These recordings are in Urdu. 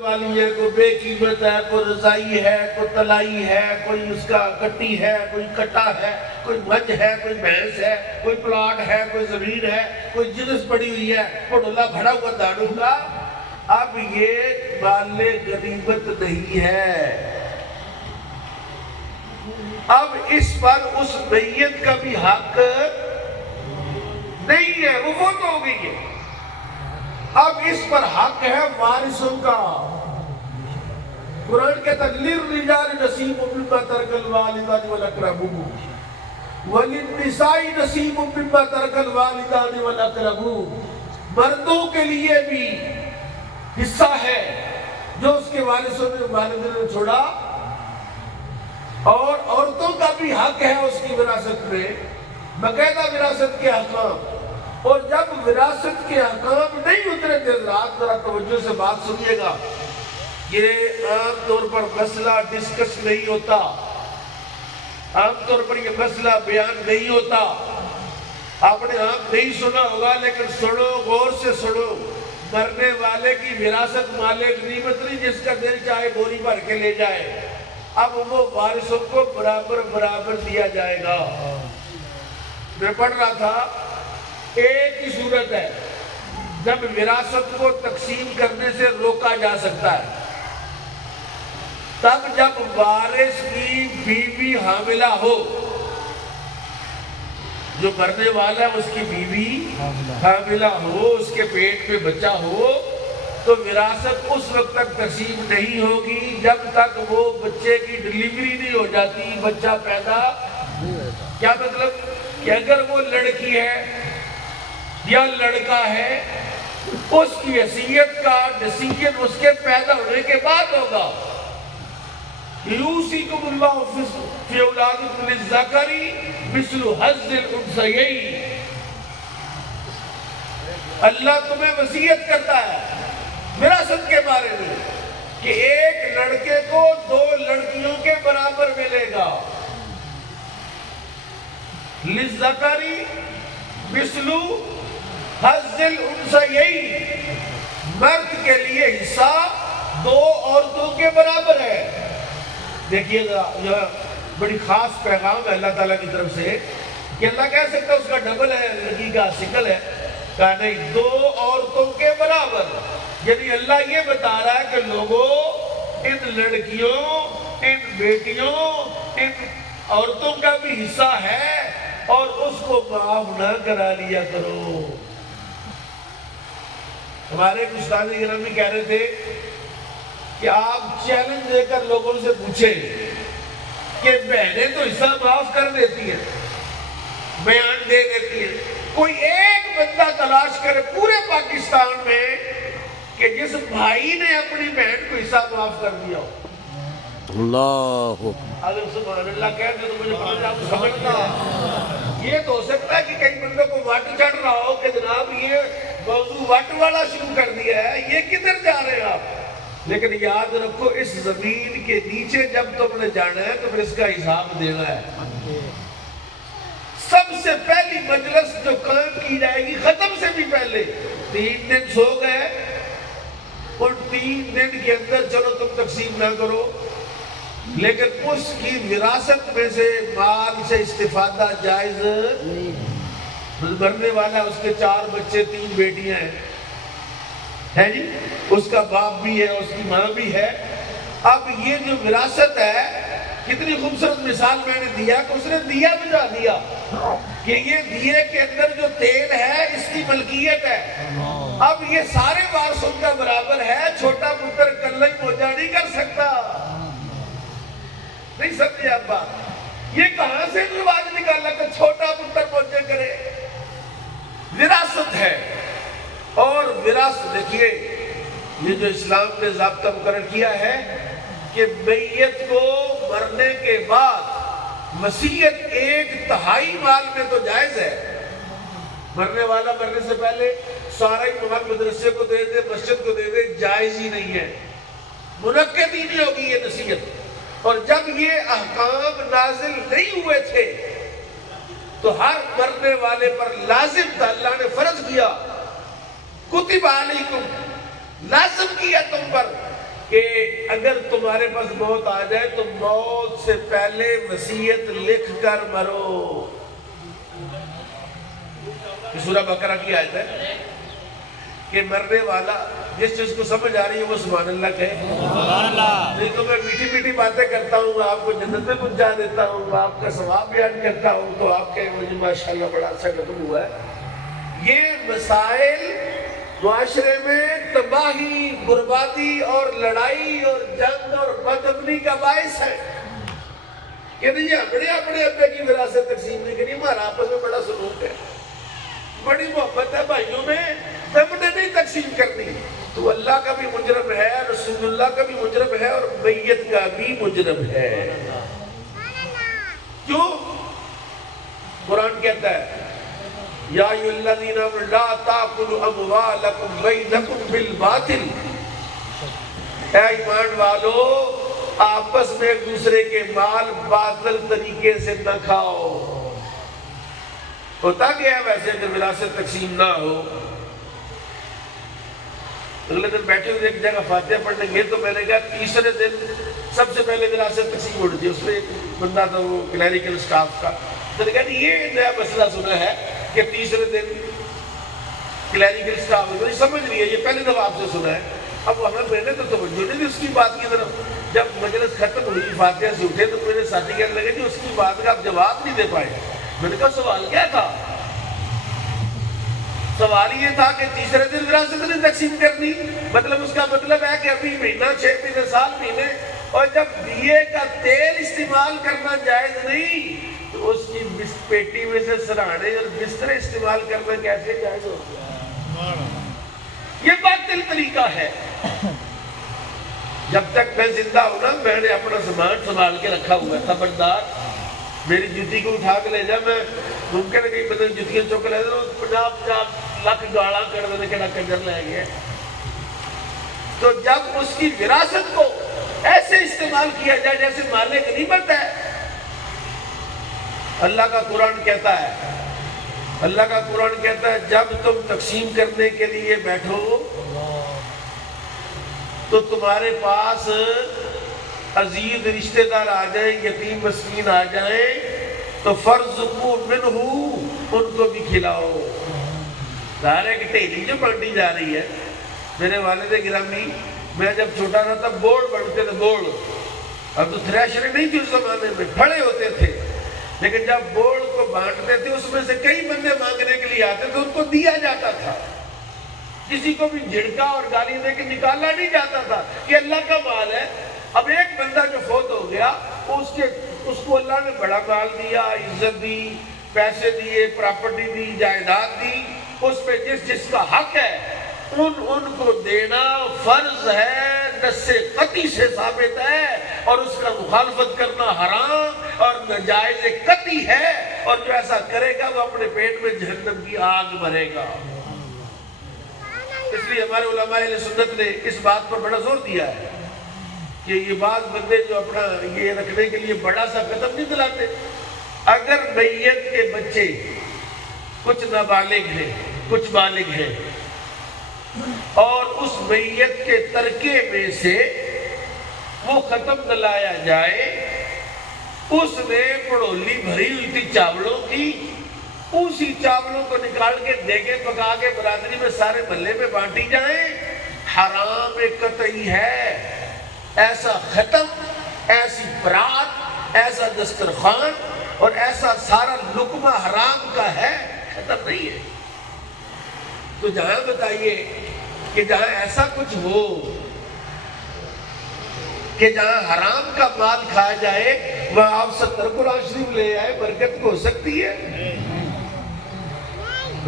والی ہے، کوئی بے قیمت ہے، کوئی رضائی ہے، کوئی تلائی ہے، کوئی اس کا کٹی ہے، کوئی کٹا ہے، کوئی مجھ ہے، کوئی بھینس ہے، کوئی پلاٹ ہے، کوئی زمین ہے، کوئی جنس پڑی ہوئی ہے، پڑولا بھڑا ہوا دانوں کا۔ اب یہ مال غنیمت نہیں ہے، اب اس پر اس میت کا بھی حق نہیں ہے، وہ فوت ہو گئی ہے۔ اب اس پر حق ہے وارثوں کا۔ قرآن کے للرجال نصیب مما ترک الوالدان والاقربون وللنساء نصیب مما ترک الوالدان والاقربون، مردوں کے لیے بھی حصہ ہے جو اس کے والدین نے چھوڑا، اور عورتوں کا بھی حق ہے اس کی وراثت میں، باقاعدہ وراثت کے حقام۔ اور جب وراثت کے حقام نہیں اترے تھے، حضرات ذرا توجہ سے بات سنیے گا، یہ عام طور پر مسئلہ ڈسکس نہیں ہوتا، عام طور پر یہ مسئلہ بیان نہیں ہوتا، آپ نے عام نہیں سنا ہوگا، لیکن سنو، غور سے سنو۔ مرنے والے کی وراثت مال غنیمت نہیں جس کا دل چاہے بوری بھر کے لے جائے، اب وہ وارثوں کو برابر برابر دیا جائے گا۔ میں پڑھ رہا تھا، ایک ہی صورت ہے جب وراثت کو تقسیم کرنے سے روکا جا سکتا ہے، تب جب وارث کی بیوی حاملہ ہو، جو مرنے والا ہے اس کی بیوی حاملہ ہو، اس کے پیٹ میں بچہ ہو، تو وراثت اس وقت تک تقسیم نہیں ہوگی جب تک وہ بچے کی ڈلیوری نہیں ہو جاتی، بچہ پیدا۔ کیا مطلب کہ اگر وہ لڑکی ہے یا لڑکا ہے، اس کی حیثیت کا ڈیسیژن اس کے پیدا ہونے کے بعد ہوگا۔ یوصیکم اللہ فی اولادکم للذکر مثل حظ الانثیین، اللہ تمہیں وصیت کرتا ہے وراثت کے بارے میں کہ ایک لڑکے کو 2 لڑکیوں کے برابر ملے گا۔ للذکر مثل حظ الانثیین، مرد کے لیے حصہ 2 عورتوں کے برابر ہے۔ دیکھیے ذرا، یہ بڑی خاص پیغام ہے اللہ تعالیٰ کی طرف سے کہ اللہ کہہ سکتا ہے اس کا ڈبل ہے، لڑکی کا سنگل ہے، کہا نہیں، 2 عورتوں کے برابر۔ یعنی اللہ یہ بتا رہا ہے کہ لوگوں، ان لڑکیوں، ان بیٹیوں، ان عورتوں کا بھی حصہ ہے، اور اس کو معاف نہ کرا لیا کرو۔ ہمارے ایک استاد گرامی کہہ رہے تھے کہ آپ چیلنج دے کر لوگوں سے پوچھیں کہ بہنیں تو حصہ معاف کر دیتی ہیں، بیان دے دیتی ہیں، کوئی ایک بندہ تلاش کرے پورے پاکستان میں کہ جس بھائی نے اپنی بہن کو حصہ معاف کر دیا ہو۔ اللہ اگر سبحان اللہ کہتے تو مجھے پتہ آپ سمجھنا۔ یہ تو ہو سکتا ہے کہ کئی بندوں کو وٹ چڑھ رہا ہو کہ جناب یہ موضوع وٹ والا شروع کر دیا ہے، یہ کدھر جا رہے ہیں آپ؟ لیکن یاد رکھو، اس زمین کے نیچے جب تم نے جانا ہے تو پھر اس کا حساب دینا ہے۔ سب سے پہلی مجلس جو قائم کی جائے گی ختم سے بھی پہلے 3 دن سو گئے، اور 3 دن کے اندر چلو تم تقسیم نہ کرو، لیکن اس کی وراثت میں سے مال سے استفادہ جائز نہیں۔ مرنے والا اس کے 4 بچے 3 بیٹیاں ہیں جی، اس کا باپ بھی ہے، اس کی ماں بھی ہے۔ اب یہ جو وراثت ہے، کتنی خوبصورت مثال میں نے دیا کہ اس نے دیا بجا دیا کہ یہ دیے کے اندر جو تیل ہے اس کی ملکیت ہے، اب یہ سارے وارثوں کا برابر ہے، چھوٹا پتر کلئی موجہ نہیں کر سکتا۔ نہیں سمجھے آپ بات؟ یہ کہاں سے رواج نکالا کہ چھوٹا پتر موجہ کرے؟ وراثت ہے، اور وراثت دیکھیے، یہ جو اسلام نے ضابطہ مقرر کیا ہے کہ میت کو مرنے کے بعد وصیت 1/3 مال میں تو جائز ہے۔ مرنے والا مرنے سے پہلے سارا ہی مال مدرسے کو دے دے، مسجد کو دے دے، جائز ہی نہیں ہے، منعقد ہی نہیں ہوگی یہ نصیحت۔ اور جب یہ احکام نازل نہیں ہوئے تھے تو ہر مرنے والے پر لازم تھا، اللہ نے فرض کیا، کتب علیکم، لازم کیا تم پر اگر تمہارے پاس موت آ جائے تو موت سے پہلے وصیت لکھ کر مرو. یہ سورہ بقرہ کی آیت ہے کہ مرنے والا جس چیز کو سمجھ آ رہی ہے وہ سبحان اللہ کہے. نہیں تو میں میٹھی میٹھی باتیں کرتا ہوں, آپ کو جنت میں پہنچا دیتا ہوں, آپ کا ثواب بیان کرتا ہوں, تو آپ کے مجھے ماشاءاللہ بڑا اچھا ختم ہوا ہے. یہ مسائل معاشرے میں تباہی, بربادی اور لڑائی اور جنگ اور بدامنی کا باعث ہے. کہ نہیں اپنے ابے کی وراثت تقسیم نہیں کرنی, ہمارا آپس میں بڑا سلوک ہے, بڑی محبت ہے بھائیوں میں, ہم نے نہیں تقسیم کرنی. تو اللہ کا بھی مجرم ہے, رسول اللہ کا بھی مجرم ہے, اور میت کا بھی مجرم ہے. کیوں؟ قرآن کہتا ہے یا ایھا الذین آمنوا لا تاکلوا اموالکم بینکم بالباطل. اے ایمان والو, آپس میں ایک دوسرے کے مال باطل طریقے سے نہ کھاؤ. ہوتا کیا ہے ویسے اگر وراثت تقسیم نہ ہو, اگلے دن بیٹھے ہوئے ایک جگہ فاتحہ پڑھنے گئے تو میں نے کہا تیسرے دن سب سے پہلے وراثت تقسیم ہوتی ہے. اس میں ایک بندہ تھا وہ کلیریکل سٹاف کا, تو نے کہا یہ نیا مسئلہ سنا ہے کہ تیسرے دن کلیریکل سٹاف نہیں سمجھ رہی ہے, یہ پہلے دفعہ آپ سے سنا ہے. اب وہاں میں نے تو توجہ نہیں دی اس کی بات کی طرف. جب مجلس ختم ہوئی فاتحہ سے اٹھے تو میرے ساتھی کہنے لگے کہ اس کی بات کا آپ جواب نہیں دے پائے. میں نے کہا سوال کیا تھا؟ سوال یہ تھا کہ تیسرے دن وراثت نہیں تقسیم کرنی, مطلب اس کا مطلب ہے کہ ابھی مہینہ, 6 مہینے, 7 مہینے, اور جب دیے کا تیل استعمال کرنا جائز نہیں تو اس کی پیٹی میں سے سرہانے اور بستر استعمال کرنا کیسے جائز ہو گیا؟ یہ باطل طریقہ ہے. جب تک میں زندہ ہوں نا, میں نے اپنا سامان سنبھال کے رکھا ہوا ہے. خبردار میری جوتی کو اٹھا کے لے جا, میں ممکن ہے کہ بدل جوتیاں چوک لے دیں, 50 لاکھ گاڑا کر دینے کے کنجر لے گئے. تو جب اس کی وراثت کو ایسے استعمال کیا جائے جیسے مال غنیمت ہے, اللہ کا قرآن کہتا ہے جب تم تقسیم کرنے کے لیے بیٹھو تو تمہارے پاس عزیز رشتہ دار آ جائیں, یتیم مسکین آ جائیں, تو فارزقوا منہ, ان کو بھی کھلاؤ. ظاہر ہے کہ ٹھیلی جو بانٹی جا رہی ہے. میرے والد گرامی, میں جب چھوٹا تھا تب بوڑ بنتے تھے, بوڑ. اب تو تھریشر نہیں تھی اس زمانے میں, پھڑے ہوتے تھے. لیکن جب بوڑ کو بانٹتے تھے اس میں سے کئی بندے مانگنے کے لیے آتے تھے, ان کو دیا جاتا تھا. کسی کو بھی جھڑکا اور گالی دے کے نکالا نہیں جاتا تھا کہ اللہ کا مال ہے. اب ایک بندہ جو فوت ہو گیا, اس کو اللہ نے بڑا مال دیا, عزت دی, پیسے دیے, پراپرٹی دی, جائیداد دی, اس پہ جس کا حق ہے ان کو دینا فرض ہے, نص قطعی سے ثابت ہے, اور اس کا مخالفت کرنا حرام اور ناجائز قطعی ہے, اور جو ایسا کرے گا وہ اپنے پیٹ میں جہنم کی آگ بھرے گا. اس لیے ہمارے علماء اہل سنت نے اس بات پر بڑا زور دیا ہے کہ یہ بعض بندے جو اپنا یہ رکھنے کے لیے بڑا سا قدم نہیں دلاتے. اگر میت کے بچے کچھ نابالغ ہیں, کچھ بالغ ہیں, اور اس میت کے ترکے میں سے وہ ختم نہ لایا جائے, اس نے پڑولی بھری ہوئی تھی چاولوں کی, اسی چاولوں کو نکال کے دیگے پکا کے برادری میں سارے محلے میں بانٹی جائیں, حرام قطعی ہے. ایسا ختم, ایسی برات, ایسا دسترخوان اور ایسا سارا لقمہ حرام کا ہے, ختم نہیں ہے. تو جہاں بتائیے کہ جہاں ایسا کچھ ہو کہ جہاں حرام کا مال کھایا جائے, وہاں آپ 70 قرآن شریف لے آئے, برکت ہو سکتی ہے.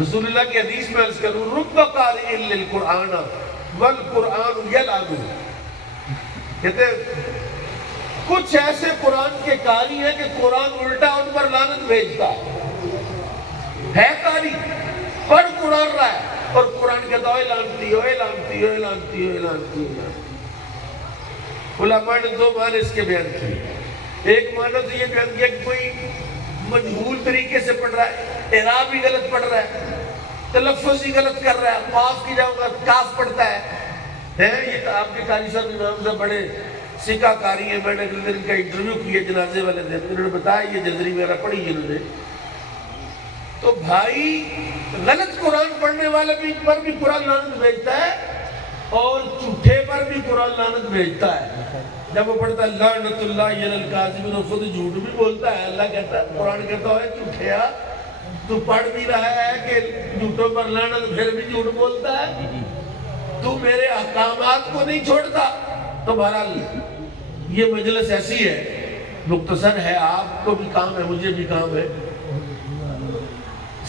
رسول اللہ کی حدیث میں عرض کروں, رب قارئ للقرآن والقرآن یلعنہ. کہتے کچھ ایسے قرآن کے قاری ہیں کہ قرآن الٹا ان پر لعنت بھیجتا ہے قاری, پڑھ قرآن رہا ہے, اور قرآن کہتا ہے لعنتی, اوے لعنتی, اوے لعنتی, اوے لعنتی. علماء نے 2 معنی اس کے بیان کیے. ایک معنی تو یہ بیان کیا کہ کوئی مجہول طریقے سے پڑھ رہا ہے, اعراب بھی غلط پڑھ رہا ہے, تلفظ بھی غلط کر رہا ہے, قاف کی جگہ کاف پڑھتا ہے. یہ آپ کے قاری صاحب امام صاحب بڑے سکہ کاری ہے. میں نے اگلے دن کا انٹرویو کیا جنازے والے دن, انہوں نے بتایا یہ جزری میرا پڑھی انہوں نے. تو بھائی غلط قرآن پڑھنے والے پر بھی قرآن لعنت بھیجتا ہے اور جھوٹے پر بھی قرآن لعنت بھیجتا ہے. جب وہ پڑھتا ہے لعنت اللہ علی الکاذبین, وہ خود جھوٹ بھی بولتا ہے. اللہ کہتا ہے, قرآن کہتا ہے جھوٹیا تو پڑھ بھی رہا ہے کہ جھوٹوں پر لعنت, پھر بھی جھوٹ بولتا ہے, تو میرے احکامات کو نہیں چھوڑتا. تو بہرحال یہ مجلس ایسی ہے, مختصر ہے, آپ کو بھی کام ہے, مجھے بھی کام ہے.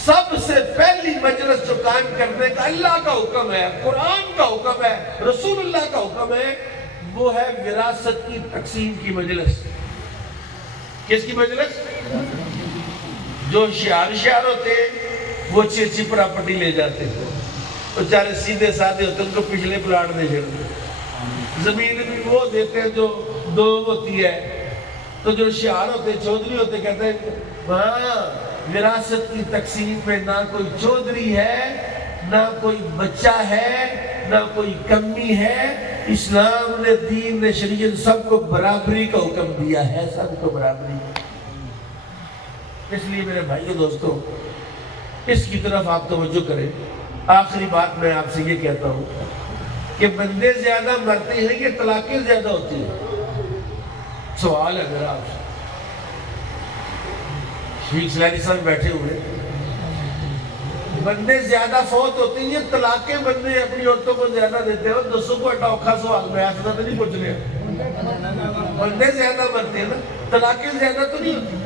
سب سے پہلی مجلس جو قائم کرنے کا اللہ کا حکم ہے, قرآن کا حکم ہے, رسول اللہ کا حکم ہے, وہ ہے وراثت کی تقسیم کی مجلس. کس کی مجلس؟ جو شیار ہوتے وہ اچھی پراپرٹی لے جاتے ہیں, بیچارے سیدھے سادھے ہوتے, ان کو پچھلے پلاٹ دے چھوڑتے. زمین بھی وہ دیتے ہیں جو دو ہوتی ہے. تو جو شیار ہوتے, چودھری ہوتے, کہتے ہیں ہاں وراثت کی تقسیم میں نہ کوئی چودھری ہے, نہ کوئی بچہ ہے, نہ کوئی کمی ہے. اسلام نے, دین نے, شریعت سب کو برابری کا حکم دیا ہے, سب کو برابری. اس لیے میرے بھائیو دوستو, اس کی طرف آپ توجہ کریں. آخری بات میں آپ سے یہ کہتا ہوں کہ بندے زیادہ مرتے ہیں کہ طلاقیں زیادہ ہوتی ہیں؟ سوال ہے میرا آپ سے. شیخ سلاری صاحب بیٹھے ہوئے, بندے زیادہ فوت ہوتے ہیں, یہ طلاقیں بندے اپنی عورتوں کو زیادہ دیتے ہیں. دوستوں کو اٹھا اوکھا سوال میں آسنا تو نہیں پوچھ رہے, بندے زیادہ مرتے ہیں نا, طلاقیں زیادہ تو نہیں ہوتی.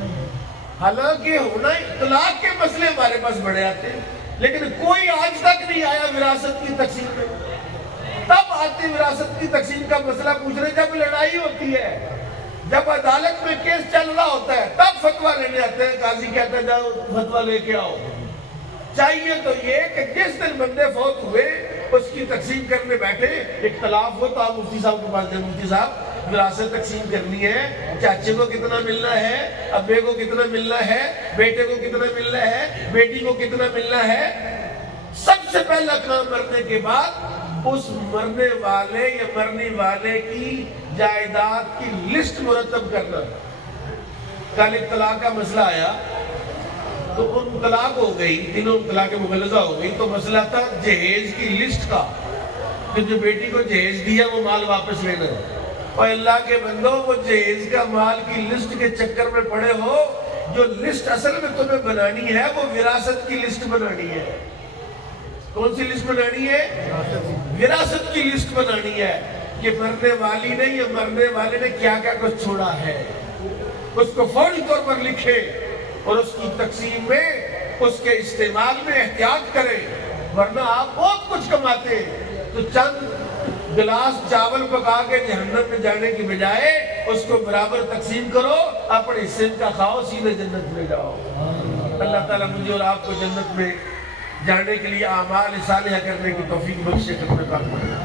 حالانکہ ہونا طلاق کے مسئلے ہمارے پاس بڑے آتے ہیں, لیکن کوئی آج تک نہیں آیا وراثت کی تقسیم میں. تب آتے وراثت کی تقسیم کا مسئلہ پوچھ رہے جب لڑائی ہوتی ہے, جب عدالت میں کیس چل رہا ہوتا ہے, تب فتویٰ لینے آتے ہیں. قاضی کہتا ہے جاؤ فتویٰ لے کے آؤ. چاہیے تو یہ کہ جس دن بندے فوت ہوئے اس کی تقسیم کرنے بیٹھے, اختلاف ہو تو آپ مفتی صاحب کے پاس جائیں, مفتی صاحب وراثت تقسیم کرنی ہے, چاچے کو کتنا ملنا ہے, ابے کو کتنا ملنا ہے, بیٹے کو کتنا ملنا ہے, بیٹی کو کتنا ملنا ہے. سب سے پہلا کام مرنے کے بعد اس مرنے والے یا مرنے والے کی جائیداد کی لسٹ مرتب کرنا. کل ایک طلاق کا مسئلہ آیا تو ان طلاق ہو گئی, تینوں طلاق مغلظہ ہو گئی, تو مسئلہ تھا جہیز کی لسٹ کا, کہ جو بیٹی کو جہیز دیا وہ مال واپس لینا ہے. اور اللہ کے بندو, وہ جہیز کا مال کی لسٹ کے چکر میں پڑے ہو. جو لسٹ اصل میں تمہیں بنانی ہے وہ وراثت کی لسٹ بنانی ہے. کون سی لسٹ بنانی ہے؟ وراثت کی لسٹ بنانی ہے کہ مرنے والی نے یا مرنے والے نے کیا کیا کچھ چھوڑا ہے. اس کو فوری طور پر لکھے اور اس کی تقسیم میں, اس کے استعمال میں احتیاط کریں. ورنہ آپ بہت کچھ کماتے تو چند گلاس چاول پکا کے جہنم میں جانے کی بجائے اس کو برابر تقسیم کرو, اپنے حصے کا کھاؤ, سیدھے جنت میں جاؤ. اللہ تعالیٰ مجھے اور آپ کو جنت میں جانے کے لیے اعمال صالحہ کرنے کی توفیق بخشے.